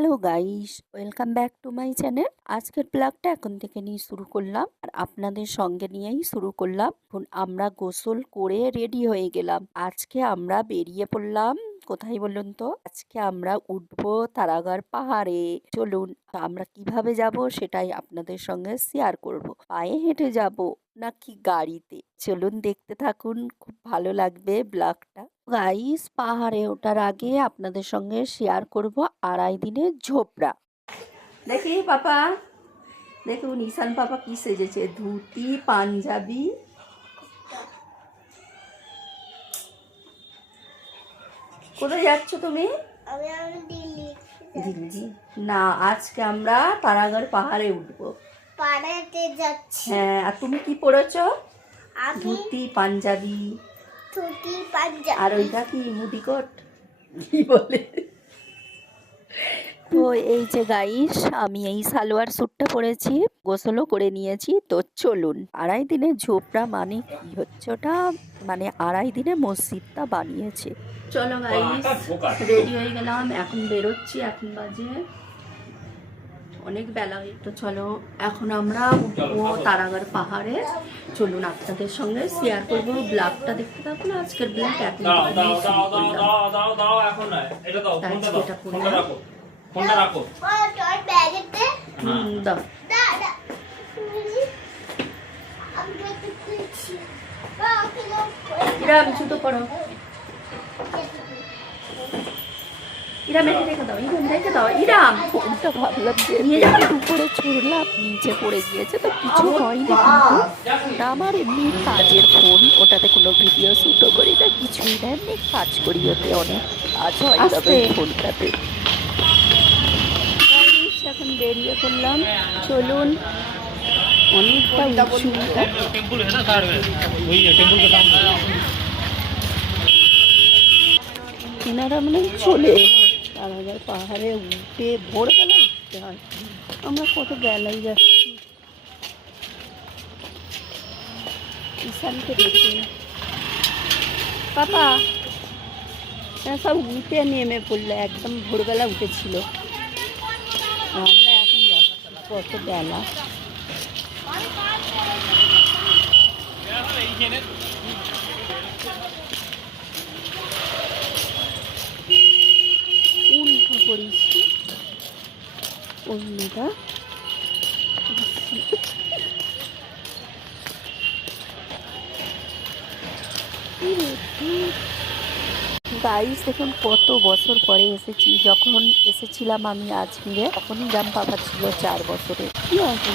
Hello guys, welcome back to my channel. আজকের ব্লগটা এখন থেকে নিয়ে শুরু করলাম আর আপনাদের সঙ্গে নিয়েই শুরু করলাম। এখন আমরা গোসল করে রেডি হয়ে গেলাম। আজকে আমরা বেরিয়ে পড়লাম কোথায় বলুন তো? আজকে আমরা উঠবো তারাগড় পাহাড়ে। চলুন আমরা কিভাবে যাব সেটাই আপনাদের সঙ্গে শেয়ার করব। পায়ে হেঁটে যাব নাকি গাড়িতে? চলুন দেখতে থাকুন, খুব ভালো লাগবে ব্লগটা। গাইস, পাহাড়ে ওঠার আগে আপনাদের সঙ্গে শেয়ার করব 2.5 দিনের ঝোপড়া। দেখি পাপা, দেখুন ঈশান পাপা কি সেজেছে, ধুতি পাঞ্জাবি। কোথায় যাচ্ছ তুমি? দিল্লি না, আজকে আমরা তারাগড় পাহাড়ে উঠবো। পাহাড়ে যাচ্ছি। হ্যাঁ, আর তুমি কি পরেছো? ধুতি পাঞ্জাবি। ধুতি পাঞ্জাবি আর ওইটা কি মুদিকট কি বলে? তো এই যে গাইস, আমি এই সালোয়ার স্যুটটা পরেছি, গোসলও করে নিয়েছি। তো চলুন, 2.5 দিনের ঝোপড়া মানে কি হচ্ছে ওটা, মানে 2.5 দিনে মসজিদটা বানিয়েছে। চলো গাইস, রেডি হয়ে গেলাম, এখন বেরোচ্ছি। এখন বাজে অনেক বেলা হয়ে, তো চলো এখন আমরা উঠবো তারাগড় পাহাড়ে। চলুন আপনাদের সঙ্গে শেয়ার করবো, ব্লগটা দেখতে থাকুন। আজকের ব্লগ এখন এটা পড়লাম। ফোনটা রাখো। তোর ব্যাগেতে দাও। দাদা আমি তো খুলছি। ইরাম জুতো পরো, ইরাম এটা রেখে দাও, ইরাম রেখে দাও। ইরাম ফোনটা ভাবলাম যে নিয়ে যাবে, উপরে ছুড়লাম, নিচে পড়ে গিয়েছে, তো কিছু হয়নি। কিন্তু আমার এমনি কাজের ফোন, ওটাতে কোনো ভিডিও শ্যুটও করি না, কিছুই না, এমনি কাজ করি, ওতে অনেক কাজ হয় তবে ফোনটাতে। এখন বেরিয়ে পড়লাম, চলুন। অনেকটা উঁচু, এনারা মানে চলে তারাগড় পাহাড়ে উঠে ভোরবেলা উঠতে হয়। আমরা কত বেলায় যাচ্ছি। ঈশানকে দেখি, পাপা সব উঠে নেমে পড়লো, একদম ভোরবেলা উঠেছিল। আমরা এখন যাচ্ছি, কত বেলা। উল্টো করিস অন্যটা। গাইস দেখুন, কত বছর পরে এসেছি। যখন এসেছিলাম আমি আজমিরে, তখন ইরাম পাপা ছিল 4 বছরে। কি আছে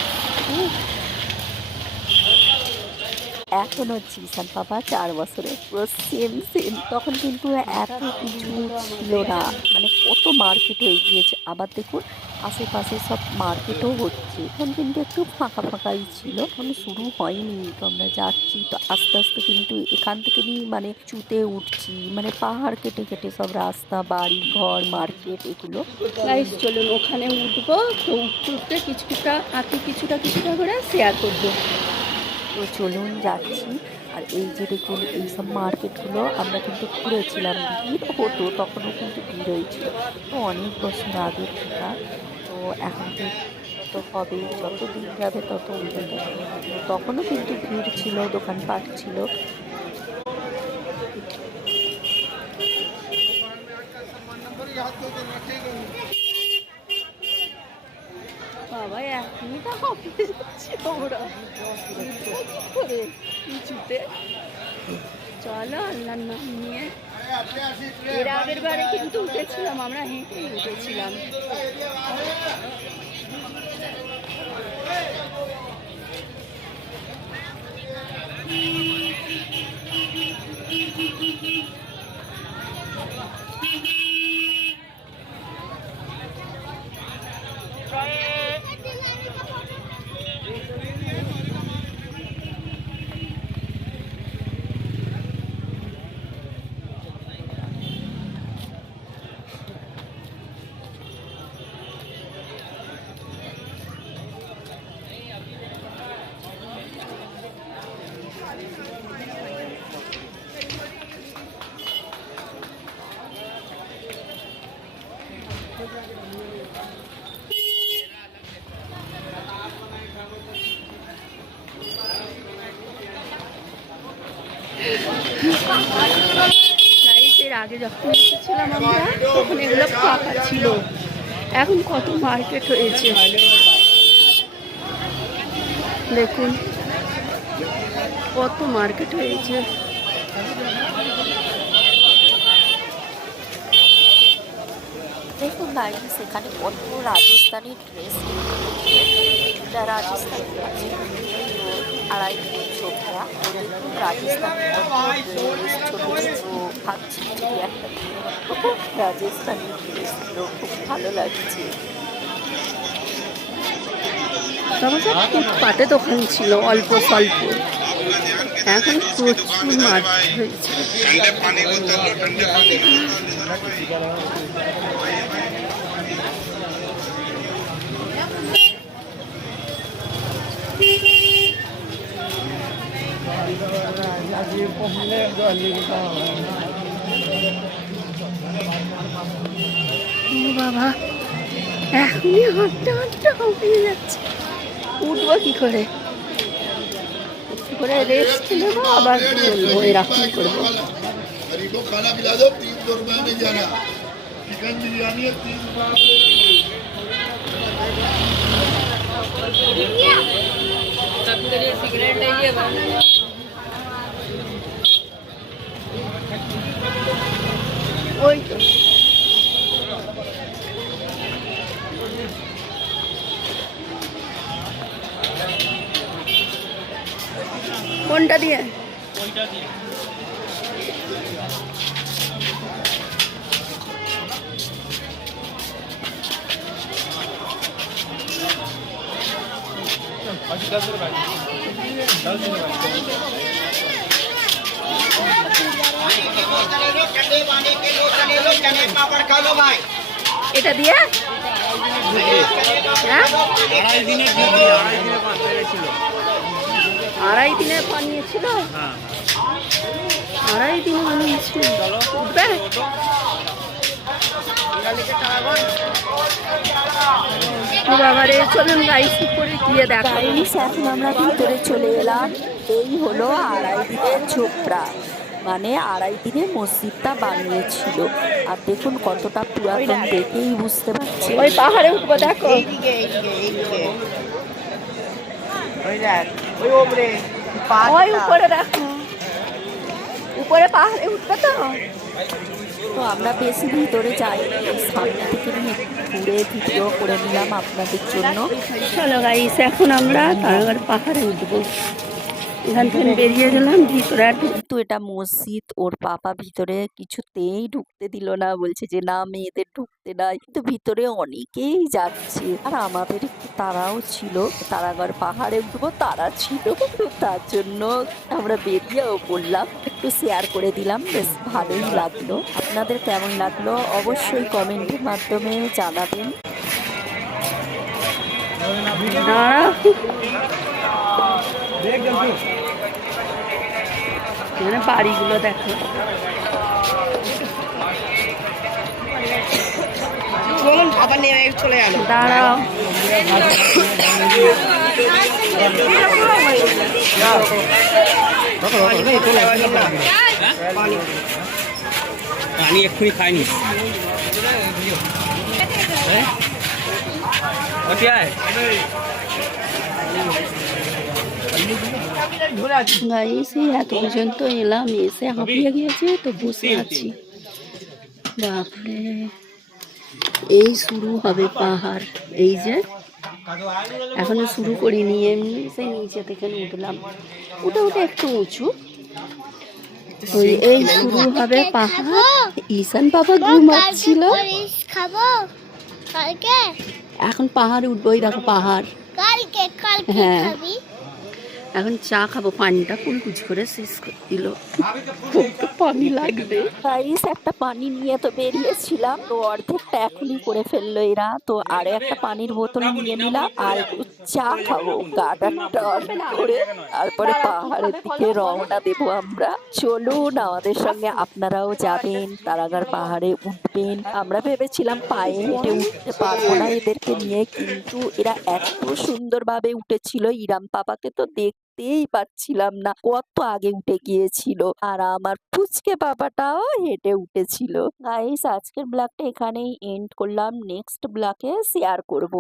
এখন হচ্ছে ঈশান পাপা 4 বছরে, পুরো সেম সেম। তখন কিন্তু এত কিছু ছিল না, মানে কত মার্কেট হয়ে গিয়েছে। আবার দেখুন আশেপাশে সব মার্কেটও হচ্ছে। এখন কিন্তু একটু ফাঁকা ফাঁকাই ছিল, এখন শুরু হয়নি। তো আমরা যাচ্ছি, তো আস্তে আস্তে কিন্তু এখান থেকে নিয়ে মানে চুতে উঠছি, মানে পাহাড় কেটে কেটে সব রাস্তা, বাড়ি ঘর, মার্কেট, এগুলো। গাইস চলুন ওখানে উঠবো। তো উঠতে উঠতে কিছুটা করে শেয়ার করবো। তো চলুন যাচ্ছি। আর এই যে দেখুন, এইসব মার্কেটগুলো আমরা কিন্তু ঘুরেছিলাম, ভিড় হতো, তখনও কিন্তু ভিড় হয়েছিল। তো অনেক বছর আগের কথা। তো এখন তো হবে, যত দিন যাবে তত উন্নত। তখনও কিন্তু ভিড় ছিল, দোকানপাট ছিল। বাবা এখনই তো হাঁপিয়ে যাচ্ছি আমরা করে কিছুতে। চলো আল্লাহর নাম নিয়ে। এর আগের বারে কিন্তু উঠেছিলাম, আমরা হেঁটেই উঠেছিলাম। আগে যখন এসেছিলাম আমরা তখন এগুলো ফাঁকা ছিল, এখন কত মার্কেট হয়েছে দেখুন, কত মার্কেট হয়েছে। দেখুন গাইস সেখানে কত রাজস্থানি ড্রেস, এটা রাজস্থানি আছে, 2.5 ছোকরা দেখুন রাজস্থানি ড্রেস, ছোটো ছোটো ভাবছি যদি একটা রাজস্থানি ড্রেসগুলো খুব ভালো লাগছে। তবে সব ফুটপাতে দোকান ছিল অল্প স্বল্প, এখন প্রচুর মার্কেট হয়েছে। ও বাবা, এখনই হাঁটতে হাঁটতে হাঁপিয়ে যাচ্ছে, উঠবো কি করে, রেস্ট নেবো আবার চলবো, এরকম করবো। गरीबों को खाना खिला दो, 300 रुपए में जाना। चिकन बिरयानी है 300। सबके लिए सिगरेट लीजिएगा। ওই তো কোনটা দিয়ে? এটা দিয়ে হ্যাঁ? 2.5 দিনের বানিয়েছিল, 2.5 দিনে বানিয়েছিল, উঠবে? বাবারে চলুন গাইস করে গিয়ে দেখা। এখন আমরা ভিতরে চলে এলাম, এই হলো 2.5 দিনের ঝোপড়া, মানে 2.5 দিনে মসজিদটা বানিয়েছিল। আর দেখুন কতটা পুরাতন, দেখেই বুঝতে পারছি। ওই পাহাড়ে উঠবো দেখো, ওই উপরে দেখো, উপরে পাহাড়ে উঠবে তো। তো আমরা বেশি ভিতরে যাই, সামনে থেকে নিয়ে ঘুরে ভিডিও করে নিলাম আপনাদের জন্য। চলো গাইস এখন আমরা তারাগড় পাহাড়ে উঠবো, এখান থেকে বেরিয়ে গেলাম ভিতরে। আর কিন্তু এটা মসজিদ, ওর পাপা ভিতরে কিছুতেই ঢুকতে দিল না, বলছে যে না মেয়েদের ঢুকতে নাই, কিন্তু ভিতরে অনেকেই যাচ্ছে। আর আমাদের একটু তারাও ছিল, তারাগড় পাহাড়ে উঠবো তারা ছিল, তার জন্য আমরা বেরিয়েও পড়লাম, একটু শেয়ার করে দিলাম, বেশ ভালোই লাগলো। আপনাদের কেমন লাগলো অবশ্যই কমেন্টের মাধ্যমে জানাবেন। এখানে বাড়িগুলো দেখো, চলুন আবার নেমে চলে গেল। দাঁড়াও আমি এক্ষুনি খাইনি। গাইস এই এত পর্যন্ত এলাম, এসে হাঁপিয়ে গিয়েছে তো বসে আছি। বাপরে, এই শুরু হবে পাহাড়, এই যে এখনো শুরু করিনি, এমনি সেই নিচে থেকে উঠলাম, উঠে উঠে একটু উঁচু, এই শুরু হবে পাহাড়। ঈশান বাবা ঘুমাচ্ছিল, খাবো কালকে, এখন পাহাড়ে উঠবো, এই দেখো পাহাড়। কালকে কালকে হ্যাঁ। খাবি? এখন চা খাবো, পানিটা কুলকুচি করে শেষ করে দিল, খুব তো পানি লাগবে। গাইস একটা পানি নিয়ে তো বেরিয়েছিলাম, তো অর্ধেকটা এখনই করে ফেললো এরা, তো আরো একটা পানির বোতল নিয়ে নিলাম আর একটু চা খাবো, গাটা টন করে তারপরে পাহাড়ের দিকে রওনা দেবো আমরা। চলুন আমাদের সঙ্গে আপনারাও যাবেন, তারাগড় পাহাড়ে উঠবেন। আমরা ভেবেছিলাম পায়ে হেঁটে উঠতে পারবো না এদেরকে নিয়ে, কিন্তু এরা এত সুন্দরভাবে উঠেছিল, ইরাম পাপাকে তো দেখ উঠতেই পারছিলাম না, কত আগে উঠে গিয়েছিল। আর আমার পুচকে পাপাটাও হেঁটে উঠেছিল। গাইস, আজকের ব্লগটা এখানেই এন্ড করলাম, নেক্সট ব্লগে শেয়ার করব।